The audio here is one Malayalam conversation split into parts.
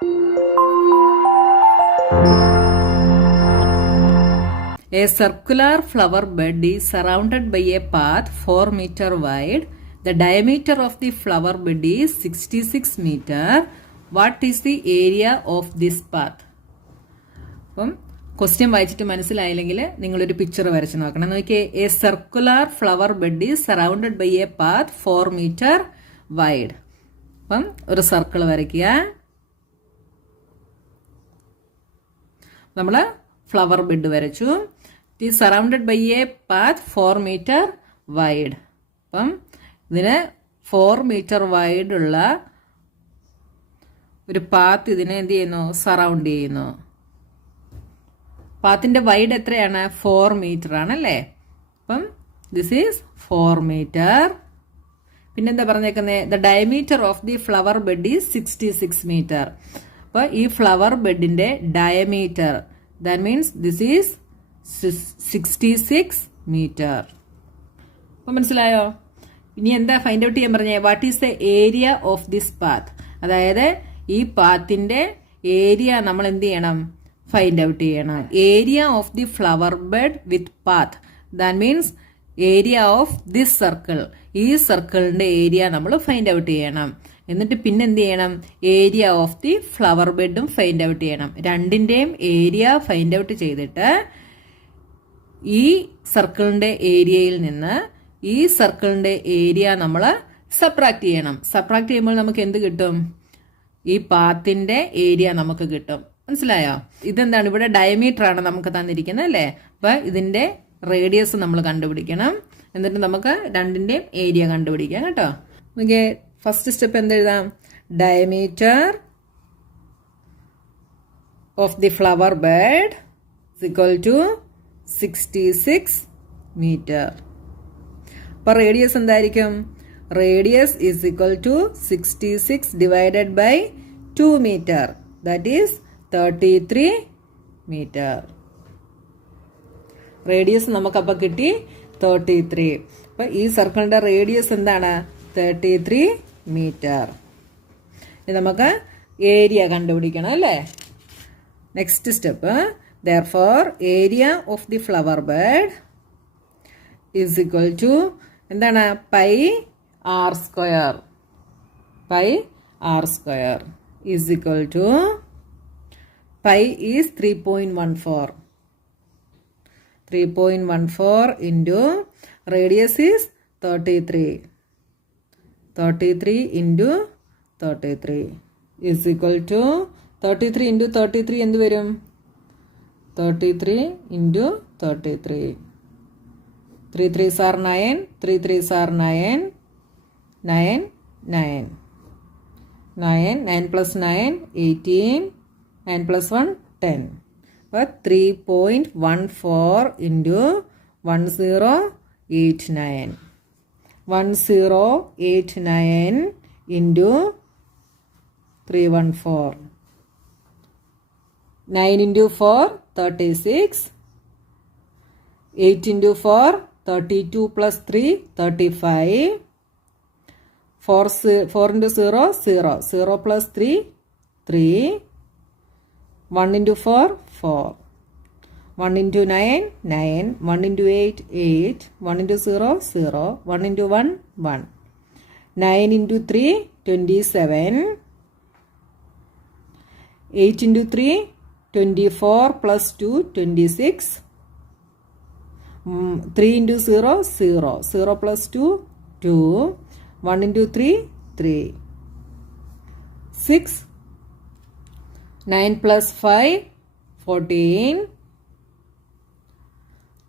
A circular flower bed is surrounded by a path 4 meter wide. The diameter of the flower bed is 66 meter. What is the area of this path? അപ്പം ക്വസ്റ്റ്യൻ വായിച്ചിട്ട് മനസ്സിലായില്ലെങ്കിൽ നിങ്ങളൊരു പിക്ചർ വരച്ച് നോക്കണം. നോക്കിയേ, a circular flower bed is surrounded by a path 4 meter wide. അപ്പം ഒരു സർക്കിൾ വരയ്ക്കുക. നമ്മൾ ഫ്ലവർ ബെഡ് വരച്ചു. It is surrounded by a path 4 meter wide. അപ്പം ഇതിന് 4 meter വൈഡ് ഉള്ള ഒരു പാത്ത് ഇതിനെ എന്ത് ചെയ്യുന്നു? സറൗണ്ട് ചെയ്യുന്നു. പാത്തിന്റെ വൈഡ് എത്രയാണ്? 4 meter ആണല്ലേ. അപ്പം ദിസ് ഈസ് 4 meter. പിന്നെന്താ പറഞ്ഞേക്കുന്നത്? The diameter of the flower bed is 66 meter. അപ്പോൾ ഈ ഫ്ലവർ ബെഡിന്റെ diameter, that means this is 66 meter. അപ്പോൾ മനസ്സിലായോ? ഇനി എന്താ ഫൈൻഡ് ഔട്ട് ചെയ്യാൻ പറഞ്ഞേ? What is the area of this path? അതായത് ഈ പാത്തിന്റെ ഏരിയ നമ്മൾ എന്ത് ചെയ്യണം? ഫൈൻഡ് ഔട്ട് ചെയ്യണം. Area of the flower bed with path, that means area of this circle. ഈ സർക്കിളിന്റെ ഏരിയ നമ്മൾ ഫൈൻഡ് ഔട്ട് ചെയ്യണം. എന്നിട്ട് പിന്നെ എന്ത് ചെയ്യണം? ഏരിയ ഓഫ് ദി ഫ്ലവർ ബെഡും ഫൈൻഡ് ഔട്ട് ചെയ്യണം. രണ്ടിന്റെയും ഏരിയ ഫൈൻഡ് ഔട്ട് ചെയ്തിട്ട് ഈ സർക്കിളിന്റെ ഏരിയയിൽ നിന്ന് ഈ സർക്കിളിന്റെ ഏരിയ നമ്മൾ സബ്ട്രാക്ട് ചെയ്യണം. സബ്ട്രാക്ട് ചെയ്യുമ്പോൾ നമുക്ക് എന്ത് കിട്ടും? ഈ പാത്തിന്റെ ഏരിയ നമുക്ക് കിട്ടും. മനസ്സിലായോ? ഇതെന്താണ്? ഇവിടെ ഡയമീറ്റർ ആണ് നമുക്ക് തന്നിരിക്കുന്നത് അല്ലേ. അപ്പൊ ഇതിന്റെ റേഡിയസ് നമ്മൾ കണ്ടുപിടിക്കണം. എന്നിട്ട് നമുക്ക് രണ്ടിന്റെയും ഏരിയ കണ്ടുപിടിക്കാം കേട്ടോ. നമുക്ക് ഫസ്റ്റ് സ്റ്റെപ്പ് എന്തെഴുതാം? Diameter of the flower bed is equal to 66 meter. അപ്പൊ റേഡിയസ് എന്തായിരിക്കും? Radius is equal to 66 divided by 2 meter. That is 33 meter. Radius നമുക്കപ്പോൾ കിട്ടി 33. അപ്പൊ ഈ സർക്കിളിന്റെ റേഡിയസ് എന്താണ്? 33 meter. ഇനി നമുക്ക് ഏരിയ കണ്ടുപിടിക്കണം അല്ലേ. Next step, therefore area of the flower bed is equal to എന്താണ്? Pi r square. Pi r square is equal to pi is 3.14. 3.14 into radius is 33. 33 into 33 is equal to 33 into 33 എന്ത് വരും? 33 into 33. 3 3s are 9. 3 3s are 9. 9 9. 9 9 plus 9 18. 9 plus 1 10. But 3.14 into 1089. 1089 into 314. 9 into 4 36. 8 into 4 32 plus 3 35. 4 into 0 0. 0 plus 3 3. 1 into 4 4. 1 into 9 9. 1 into 8 8. 1 into 0 0. 1 into 1 1. 9 into 3 27. 8 into 3 24 plus 2 26. 3 into 0 0. 0 plus 2 2. 1 into 3 3. 6. 9 plus 5 14.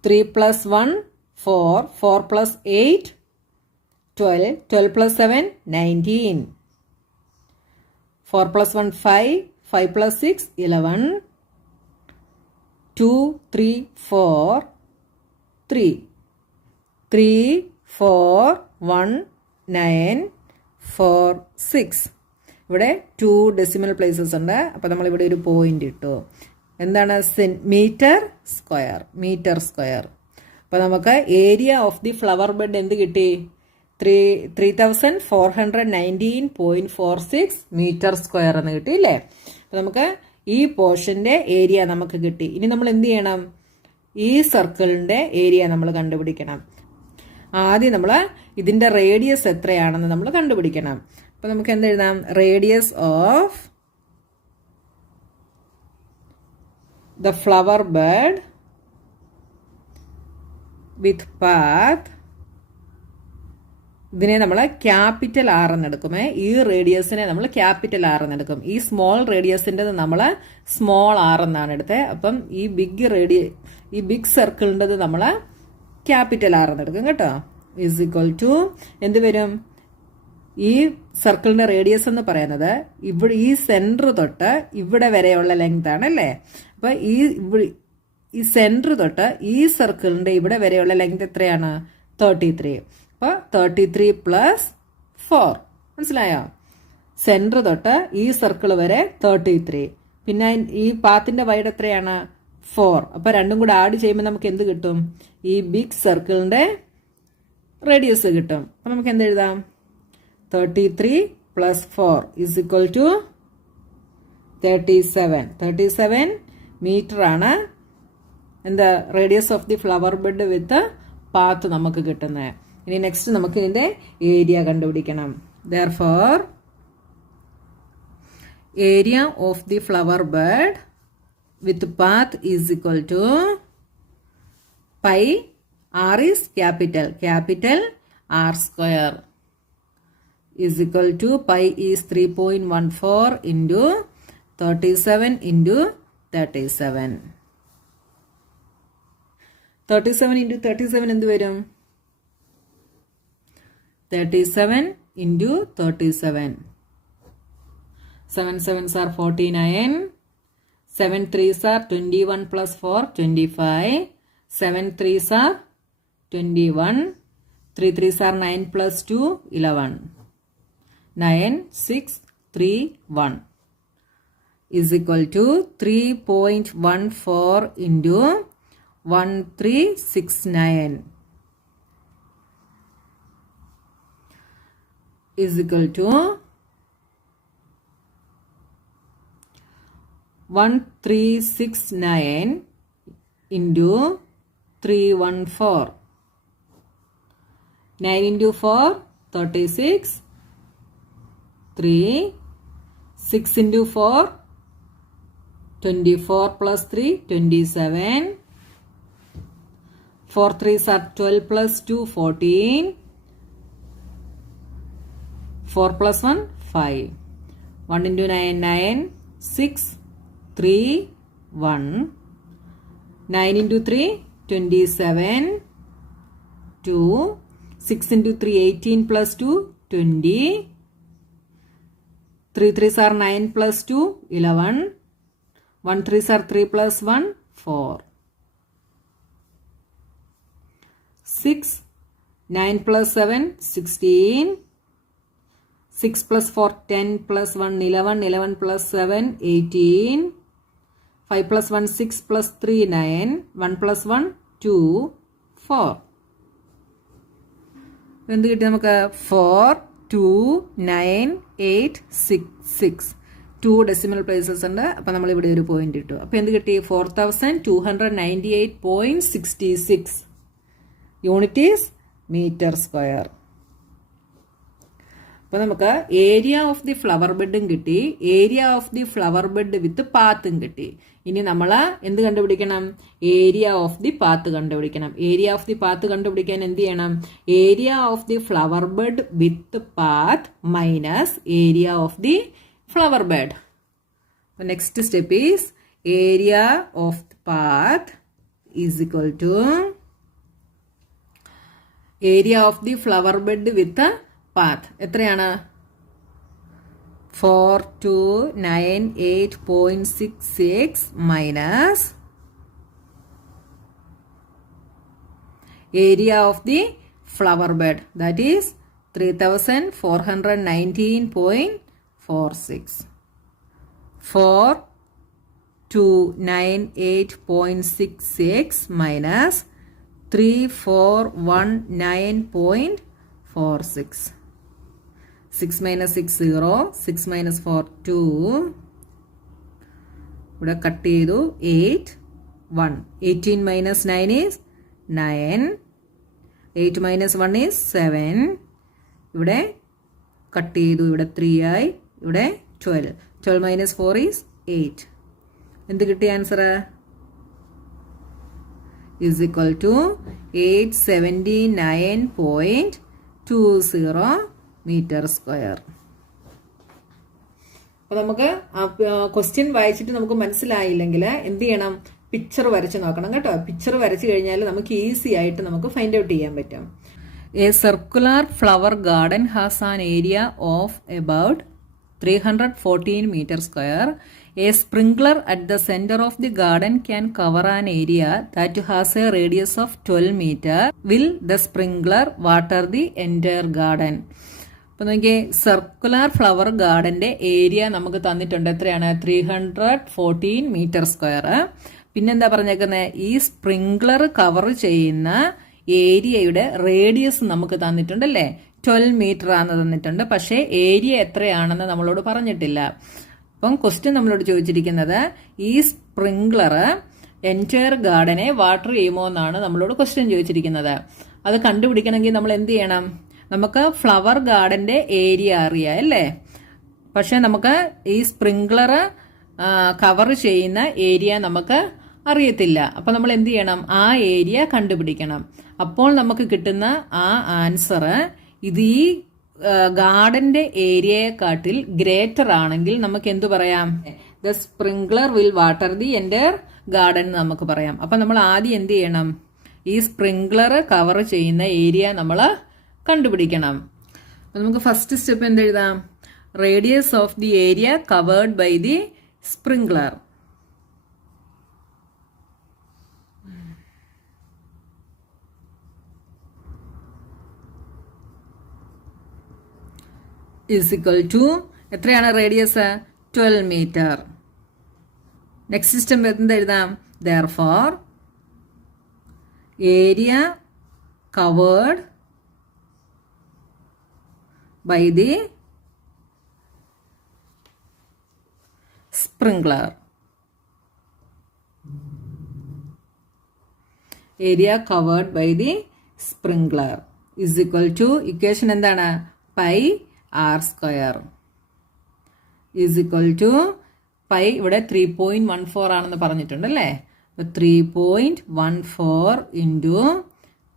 3 plus 1 4. 4 plus 8 12. 12 plus 7 19. 4 plus 1 5. 5 plus 6 11. 2 3 4 3. 3 4 1 9 4 6. ഇവിടെ 2 ഡെസിമൽ പ്ലേസസ് ഉണ്ട്. അപ്പോൾ നമ്മൾ ഇവിടെ ഒരു പോയിന്റ് ഇട്ടു. എന്താണ്? Meter square. Meter square. അപ്പോൾ നമുക്ക് area of the flower bed എന്ത് കിട്ടി? 3419.46 മീറ്റർ സ്ക്വയർ എന്ന് കിട്ടി അല്ലേ. അപ്പം നമുക്ക് ഈ പോർഷന്റെ ഏരിയ നമുക്ക് കിട്ടി. ഇനി നമ്മൾ എന്ത് ചെയ്യണം? ഈ സർക്കിളിന്റെ ഏരിയ നമ്മൾ കണ്ടുപിടിക്കണം. ആദ്യം നമ്മൾ ഇതിന്റെ റേഡിയസ് എത്രയാണെന്ന് നമ്മൾ കണ്ടുപിടിക്കണം. അപ്പൊ നമുക്ക് എന്തെഴുതാം? Radius of the flower bed with path, ഇതിനെ നമ്മൾ ക്യാപിറ്റൽ ആർ എന്നെടുക്കുമേ. ഈ റേഡിയസിനെ നമ്മൾ ക്യാപിറ്റൽ ആർ എന്നെടുക്കും. ഈ സ്മോൾ റേഡിയസിൻ്റെ നമ്മൾ സ്മോൾ ആർ എന്നാണ് എടുത്തത്. അപ്പം ഈ ബിഗ് സർക്കിളിൻ്റെത് നമ്മൾ ക്യാപിറ്റൽ ആർ എന്നെടുക്കും കേട്ടോ. ഈസ് ഈക്വൽ ടു എന്ത് വരും? ഈ സർക്കിളിന്റെ റേഡിയസ് എന്ന് പറയുന്നത് ഇവിടെ ഈ സെന്റർ തൊട്ട് ഇവിടെ വരെയുള്ള ലെങ്ത് ആണ് അല്ലേ. അപ്പൊ ഈ സെന്റർ തൊട്ട് ഈ സർക്കിളിന്റെ ഇവിടെ വരെയുള്ള ലെങ്ത് എത്രയാണ്? 33. അപ്പോൾ 33 + 4 മനസ്സിലായോ? സെന്റർ തൊട്ട് ഈ സർക്കിൾ വരെ 33. പിന്നെ ഈ പാത്തിന്റെ വൈഡ് എത്രയാണ്? 4. അപ്പൊ രണ്ടും കൂടെ ആഡ് ചെയ്യുമ്പോൾ നമുക്ക് എന്ത് കിട്ടും? ഈ ബിഗ് സർക്കിളിന്റെ റേഡിയസ് കിട്ടും. അപ്പൊ നമുക്ക് എന്ത് എഴുതാം? 33 + 4 is equal to 37. 37 മീറ്റർ ആണ് എന്താ radius of the flower bed with path നമുക്ക് കിട്ടുന്നത്. ഇനി നെക്സ്റ്റ് നമുക്ക് ഇതിന്റെ ഏരിയ കണ്ടുപിടിക്കണം. therefore area of the flower bed with path is equal to pi, r is capital r square is equal to pi is 3.14 into 37 into 37. 37 into 37 എന്ത് വരും? 37 into 37. 7 7s are 49. 7 3s are 21 plus 4 25. 7 3s are 21. 3 3s are 9 plus 2 11. 9 6 3 1 is equal to 3.14 into 1369 is equal to 1369 into 314. 9 into 4 36. 3 6 into 4 24 plus 3 27. 4 3s are 12 plus 2 14. 4 plus 1 5. 1 into 9 9. 6 3 1. 9 into 3 27. 2. 6 into 3 18 plus 2 20. 3 3s are 9 plus 2 11. 1 3s are 3 plus 1 4. 6 9 plus 7 16. 6 plus 4 10 plus 1 11. 11 plus 7 18. 5 plus 1 6 plus 3 9. 1 plus 1 2 4. എന്ത് കിട്ടി നമുക്ക്? 4 2 9 8 6 6. 2 ഡെസിമൽ പ്ലേസസ് ഉണ്ട്. അപ്പം നമ്മൾ ഇവിടെ ഒരു പോയിന്റ് ഇട്ടു. അപ്പം എന്ത് കിട്ടി? 4298.66 യൂണിറ്റ് ഈസ് മീറ്റർ സ്ക്വയർ. അപ്പോൾ നമുക്ക് ഏരിയ ഓഫ് ദി ഫ്ലവർ ബെഡും കിട്ടി, area of the flower bed with പാത്തും കിട്ടി. ഇനി നമ്മൾ എന്ത് കണ്ടുപിടിക്കണം? ഏരിയ ഓഫ് ദി പാത്ത് കണ്ടുപിടിക്കണം. ഏരിയ ഓഫ് ദി പാത്ത് കണ്ടുപിടിക്കാൻ എന്ത് ചെയ്യണം? Area of the flower bed with path minus area of the flower bed. Next step is area of the path is equal to area of the flower bed with path. എത്രയാണ്? 4298.66 minus area of the flower bed, that is 3419.46. 4298.66 minus 3419.46. 4, 6. 6 minus 6, 0. 6 minus 4, 2. ഇവിടെ കട്ട് ചെയ്തു. 8, 1. 18 minus 9 is 9. 8 minus 1 is 7. ഇവിടെ കട്ട് ചെയ്തു. ഇവിടെ 3 ആയി. ഇവിടെ 12. 12 minus 4 is 8. എന്ത് കിട്ടി answer? is equal to 879.20 meter square. അപ്പോൾ നമുക്ക് ക്വസ്റ്റ്യൻ വായിച്ചിട്ട് നമുക്ക് മനസ്സിലായില്ലെങ്കിൽ എന്ത് ചെയ്യണം? പിക്ചർ വരച്ച് നോക്കണം കേട്ടോ. പിക്ചർ വരച്ച് കഴിഞ്ഞാൽ നമുക്ക് ഈസി ആയിട്ട് നമുക്ക് ഫൈൻഡ് ഔട്ട് ചെയ്യാൻ പറ്റും. A circular flower garden has an area of about 314 meter square. A sprinkler at the center of the garden can cover an area that has a radius of 12 meter. Will the sprinkler water the entire garden? അപ്പോൾ നോക്കിയേ, സർക്കുലർ ഫ്ലവർ ഗാർഡന്റെ ഏരിയ നമുക്ക് തന്നിട്ടുണ്ട്. എത്രയാണ്? 314 meter square. പിന്നെന്താ പറഞ്ഞേക്കുന്നത്? ഈ സ്പ്രിങ്ക്ലർ കവർ ചെയ്യുന്ന ഏരിയയുടെ റേഡിയസ് നമുക്ക് തന്നിട്ടുണ്ടല്ലേ? 12 meter ആണെന്ന് തന്നിട്ടുണ്ട്. പക്ഷേ ഏരിയ എത്രയാണെന്ന് നമ്മളോട് പറഞ്ഞിട്ടില്ല. അപ്പം ക്വസ്റ്റ്യൻ നമ്മളോട് ചോദിച്ചിരിക്കുന്നത് ഈ സ്പ്രിങ്ക്ലർ എൻറ്റയർ ഗാർഡനെ വാട്ടർ ചെയ്യുമോ എന്നാണ് നമ്മളോട് ക്വസ്റ്റ്യൻ ചോദിച്ചിരിക്കുന്നത്. അത് കണ്ടുപിടിക്കണമെങ്കിൽ നമ്മൾ എന്ത് ചെയ്യണം? നമുക്ക് ഫ്ലവർ ഗാർഡന്റെ ഏരിയ അറിയാം അല്ലേ? പക്ഷെ നമുക്ക് ഈ സ്പ്രിങ്ക്ലർ കവർ ചെയ്യുന്ന ഏരിയ നമുക്ക് അറിയത്തില്ല. അപ്പം നമ്മൾ എന്ത് ചെയ്യണം? ആ ഏരിയ കണ്ടുപിടിക്കണം. അപ്പോൾ നമുക്ക് കിട്ടുന്ന ആ ആൻസർ ഇത് ഈ ഗാർഡന്റെ ഏരിയയെക്കാട്ടിൽ ഗ്രേറ്റർ ആണെങ്കിൽ നമുക്ക് എന്തു പറയാം? The sprinkler will water the entire garden എന്ന് നമുക്ക് പറയാം. അപ്പം നമ്മൾ ആദ്യം എന്ത് ചെയ്യണം? ഈ സ്പ്രിങ്ക്ലർ കവർ ചെയ്യുന്ന ഏരിയ നമ്മൾ കണ്ടുപിടിക്കണം. അപ്പം നമുക്ക് ഫസ്റ്റ് സ്റ്റെപ്പ് എന്തെഴുതാം? Radius of the area covered by the sprinkler. is equal to എത്രയാണ് റേഡിയസ്? 12 meter. നെക്സ്റ്റ് സ്റ്റെപ്പ് എന്ത് എഴുതാം? therefore area covered by the sprinkler. Area covered by the sprinkler is equal to equation എന്താണ്? pi r square is equal to pi ഇവിടെ 3.14 ആണെന്ന് പറഞ്ഞിട്ടുണ്ട് അല്ലേ? അപ്പോൾ 3.14 into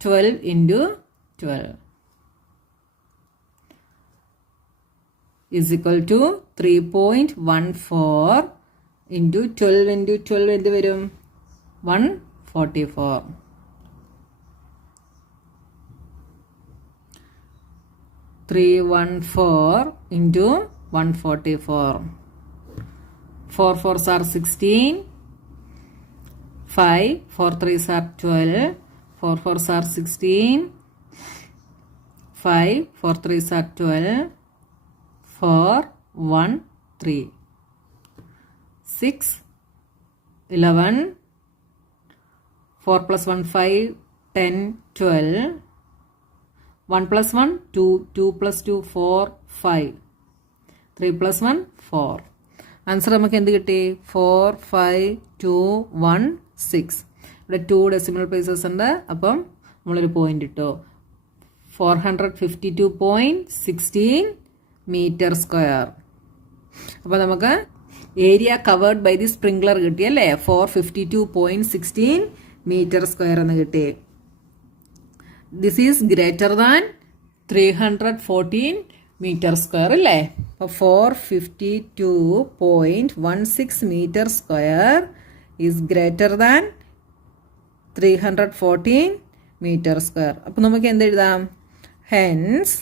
12 into 12 is equal to 3.14 into 12 into 12 എന്ത് വരും? 144. 314 into 144. 4 4s are 16. 5 4 3s are 12. 4 4s are 16. 5 4 3s are 12. 4 1 3 6 11 4 plus 1 5 10 12 1 plus 1 2 2 plus 2 4 5 3 plus 1 4. Answer നമുക്ക് എന്ത് കിട്ടി? 4 5 2 1 6. ഇവിടെ 2 ഡെസിമൽ പ്ലേസസ് ഉണ്ട്. അപ്പം നമ്മളൊരു പോയിന്റ് ഇട്ടു. 452.16 മീറ്റർ സ്ക്വയർ. അപ്പോൾ നമുക്ക് area covered by the sprinkler കിട്ടി അല്ലേ? 452.16 മീറ്റർ സ്ക്വയർ എന്ന് കിട്ടി. This is greater than 314 metre square അല്ലേ? അപ്പോൾ 452.16 metre square is greater than 314 metre square. അപ്പോൾ നമുക്ക് എന്തെഴുതാം? Hence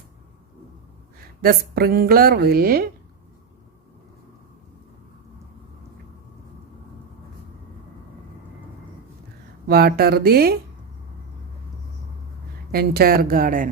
the sprinkler will water the entire garden.